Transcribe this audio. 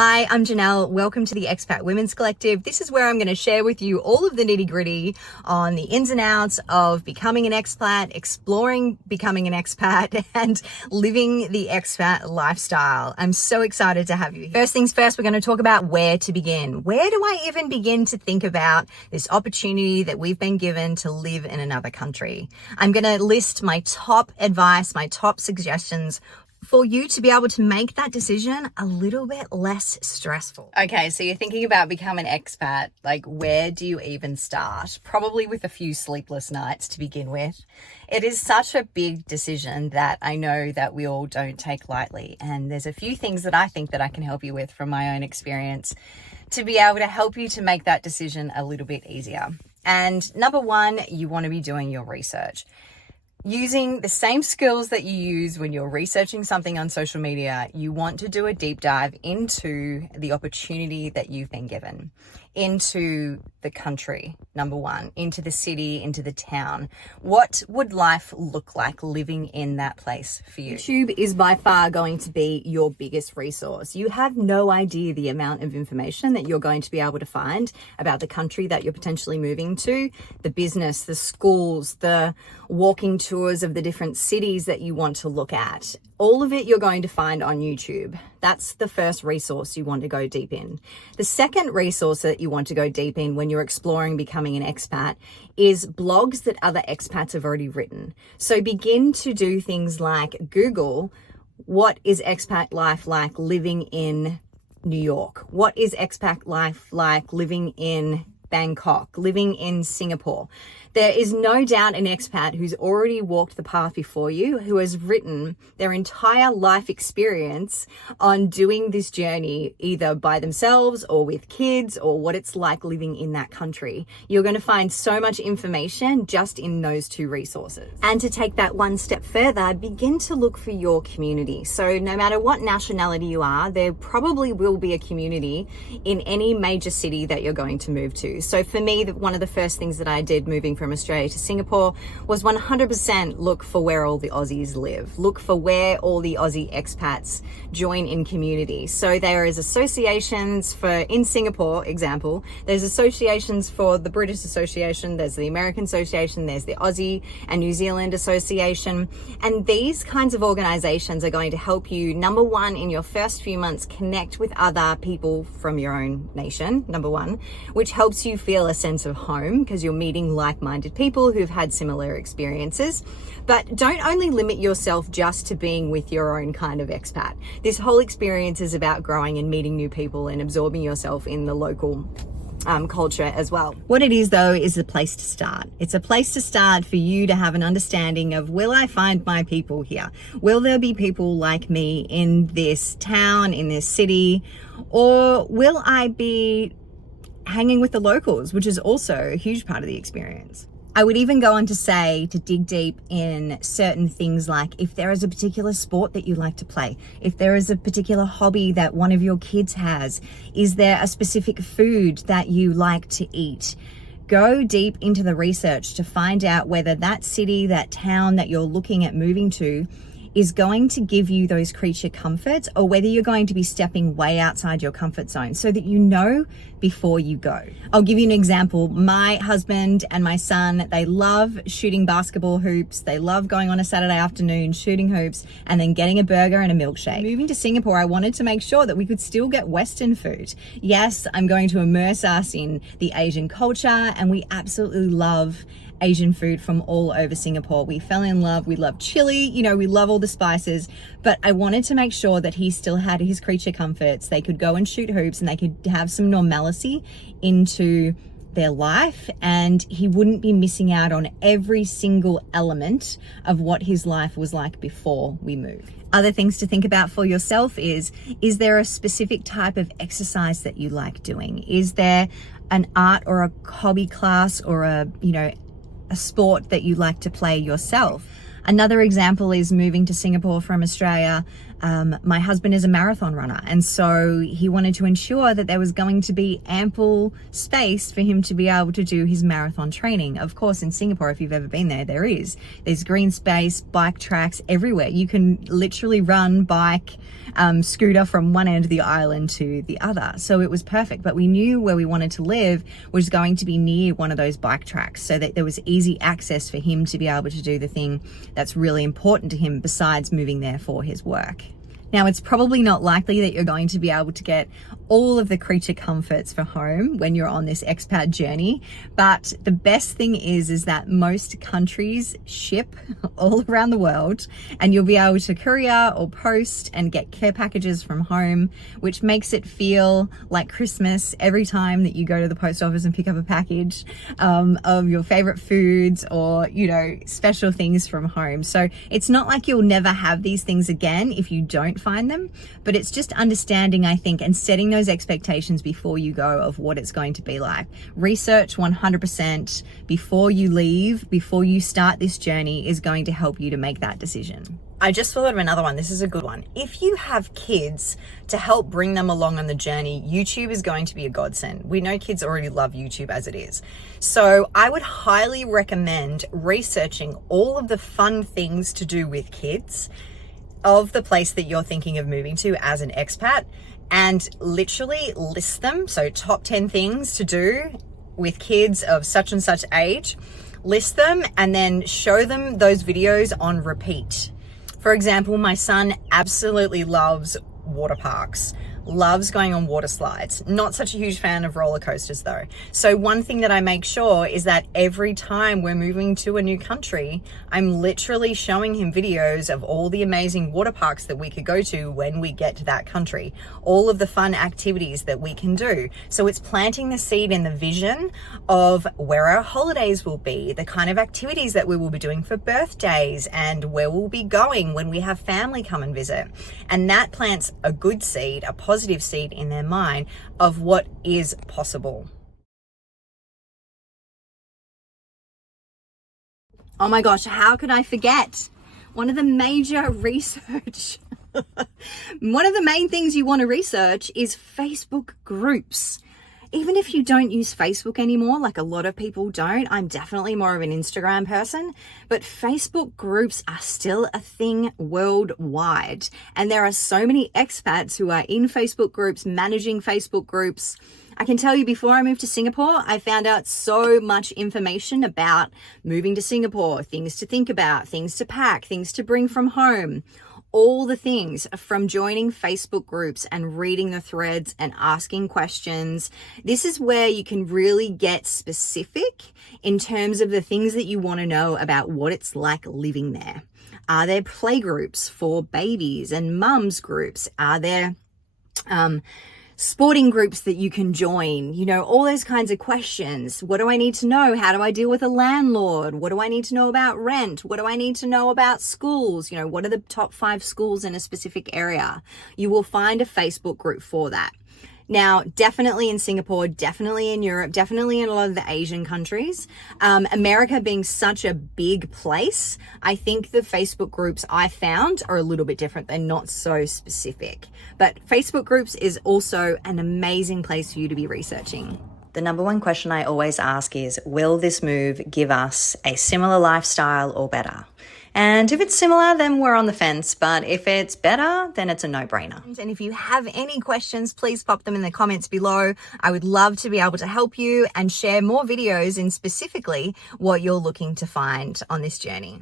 Hi, I'm Janel. Welcome to the Expat Women's Collective. This is where I'm going to share with you all of the nitty-gritty on the ins and outs of becoming an expat, exploring becoming an expat, and living the expat lifestyle. I'm so excited to have you here. First things first, we're going to talk about where to begin. Where do I even begin to think about this opportunity that we've been given to live in another country? I'm going to list my top advice, my top suggestions for you to be able to make that decision a little bit less stressful. Okay, so you're thinking about becoming an expat. Like, where do you even start? Probably with a few sleepless nights to begin with. It is such a big decision that I know that we all don't take lightly. And there's a few things that I think that I can help you with from my own experience to be able to help you to make that decision a little bit easier. And number one, you want to be doing your research. Using the same skills that you use when you're researching something on social media, you want to do a deep dive into the opportunity that you've been given, into the country, number one, into the city, into the town. What would life look like living in that place for you? YouTube is by far going to be your biggest resource. You have no idea the amount of information that you're going to be able to find about the country that you're potentially moving to, the business, the schools, the walking tours of the different cities that you want to look at. All of it you're going to find on YouTube. That's the first resource you want to go deep in. The second resource that you want to go deep in when you're exploring becoming an expat is blogs that other expats have already written. So begin to do things like Google, what is expat life like living in New York? What is expat life like living in Bangkok, living in Singapore? There is no doubt an expat who's already walked the path before you, who has written their entire life experience on doing this journey, either by themselves or with kids, or what it's like living in that country. You're going to find so much information just in those two resources. And to take that one step further, begin to look for your community. So no matter what nationality you are, there probably will be a community in any major city that you're going to move to. So for me, one of the first things that I did moving from Australia to Singapore was 100% look for where all the Aussies live. Look for where all the Aussie expats join in community. So there is associations for, in Singapore, example, there's associations for the British Association, there's the American Association, there's the Aussie and New Zealand Association. And these kinds of organizations are going to help you, number one, in your first few months, connect with other people from your own nation, number one, which helps you feel a sense of home because you're meeting like-minded people who've had similar experiences. But don't only limit yourself just to being with your own kind of expat. This whole experience is about growing and meeting new people and absorbing yourself in the local culture as well. What it is though is a place to start. It's a place to start for you to have an understanding of, will I find my people here? Will there be people like me in this town, in this city? Or will I be hanging with the locals, which is also a huge part of the experience? I would even go on to say to dig deep in certain things, like if there is a particular sport that you like to play, if there is a particular hobby that one of your kids has, is there a specific food that you like to eat? Go deep into the research to find out whether that city, that town that you're looking at moving to is going to give you those creature comforts, or whether you're going to be stepping way outside your comfort zone, so that you know before you go. I'll give you an example. My husband and my son, they love shooting basketball hoops. They love going on a Saturday afternoon, shooting hoops, and then getting a burger and a milkshake. Moving to Singapore, I wanted to make sure that we could still get Western food. Yes, I'm going to immerse us in the Asian culture, and we absolutely love Asian food from all over Singapore. We fell in love. We love chili, we love all the spices, but I wanted to make sure that he still had his creature comforts. They could go and shoot hoops and they could have some normalcy into their life, and he wouldn't be missing out on every single element of what his life was like before we moved. Other things to think about for yourself is there a specific type of exercise that you like doing? Is there an art or a hobby class or a sport that you like to play yourself? Another example is moving to Singapore from Australia. My husband is a marathon runner, and so he wanted to ensure that there was going to be ample space for him to be able to do his marathon training. Of course, in Singapore, if you've ever been there, there's green space, bike tracks everywhere. You can literally run, bike, scooter from one end of the island to the other. So it was perfect, but we knew where we wanted to live was going to be near one of those bike tracks so that there was easy access for him to be able to do the thing that's really important to him besides moving there for his work. Now, it's probably not likely that you're going to be able to get all of the creature comforts for home when you're on this expat journey, but the best thing is that most countries ship all around the world, and you'll be able to courier or post and get care packages from home, which makes it feel like Christmas every time that you go to the post office and pick up a package of your favorite foods or, you know, special things from home. So it's not like you'll never have these things again if you don't find them, but it's just understanding, I think, and setting those expectations before you go of what it's going to be like. Research 100% before you leave, before you start this journey, is going to help you to make that decision. I just thought of another one. This is a good one. If you have kids, to help bring them along on the journey, YouTube is going to be a godsend. We know kids already love YouTube as it is. So I would highly recommend researching all of the fun things to do with kids of the place that you're thinking of moving to as an expat, and literally list them. So top 10 things to do with kids of such and such age, list them and then show them those videos on repeat. For example, my son absolutely loves water parks, loves going on water slides. Not such a huge fan of roller coasters though. So one thing that I make sure is that every time we're moving to a new country, I'm literally showing him videos of all the amazing water parks that we could go to when we get to that country, all of the fun activities that we can do. So it's planting the seed in the vision of where our holidays will be, the kind of activities that we will be doing for birthdays, and where we'll be going when we have family come and visit. And that plants a good seed, a positive seed in their mind of what is possible. Oh my gosh, how could I forget? One of the major research, one of the main things you want to research is Facebook groups. Even if you don't use Facebook anymore, like a lot of people don't, I'm definitely more of an Instagram person, but Facebook groups are still a thing worldwide. And there are so many expats who are in Facebook groups, managing Facebook groups. I can tell you, before I moved to Singapore, I found out so much information about moving to Singapore, things to think about, things to pack, things to bring from home. All the things from joining Facebook groups and reading the threads and asking questions. This is where you can really get specific in terms of the things that you want to know about what it's like living there. Are there play groups for babies and mums groups? Are there sporting groups that you can join? You know, all those kinds of questions. What do I need to know? How do I deal with a landlord? What do I need to know about rent? What do I need to know about schools? You know, what are the top 5 schools in a specific area? You will find a Facebook group for that. Now, definitely in Singapore, definitely in Europe, definitely in a lot of the Asian countries, America being such a big place, I think the Facebook groups I found are a little bit different. They're not so specific. But Facebook groups is also an amazing place for you to be researching. The number one question I always ask is, will this move give us a similar lifestyle or better? And if it's similar, then we're on the fence. But if it's better, then it's a no-brainer. And if you have any questions, please pop them in the comments below. I would love to be able to help you and share more videos in specifically what you're looking to find on this journey.